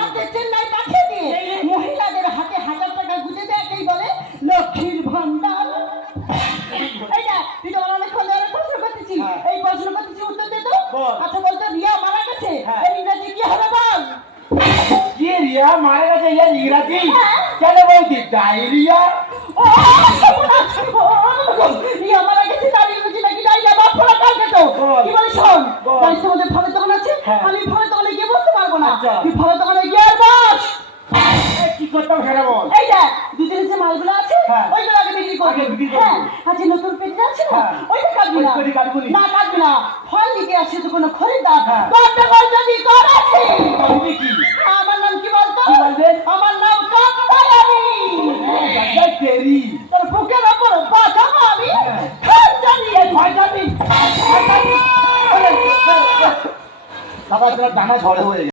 আমাদের চেন্নাই পাঠিয়ে দিয়ে মহিলাদের হাতে 1000 টাকা গুঁজে দেয় এই বলে লক্ষ্মীর ভান্ডার। এই যা তুই তো অনেকক্ষণ ধরে প্রশ্ন করতেছি, এই প্রশ্ন করতেছি উত্তর দে তো। আচ্ছা বলতো রিয়া মারা গেছে এর ইংরেজি কি হবে বল? কি রিয়া মারা গেছে এর ইংরেজি কেন বলতি? ডায়রিয়া। ও রিয়া মারা গেছে তার ইংরেজি নাকি ডায়রিয়া? বাপ পড়া কালকে তো কি বলিস শোন, জানিস আমাদের ফলের দোকান আছে, আমি ফলের দোকানে গিয়ে বসতে পারবো না, তুই ফলের দোকানে গিয়ে আর বস। কি করতাম সেটা বল। এই দেখ দুদিনের যে মালগুলো আছে ওইগুলো আগে বিক্রি করবি। হ্যাঁ আজকে নতুন পেটে আছে না ওইটা কাটবি না, না কাটবি না, ফল নিতে আসে তো কোনো খরিদ্দার গন্ডগোল যদি করাছে। আমার নাম কি বলতো? আমার নাম কাকতায়ারি। তেরি তোর বুকের ওপর বাঁধাবো আমি খানজানি দাদা তোর ডানা ঝড়ে হয়ে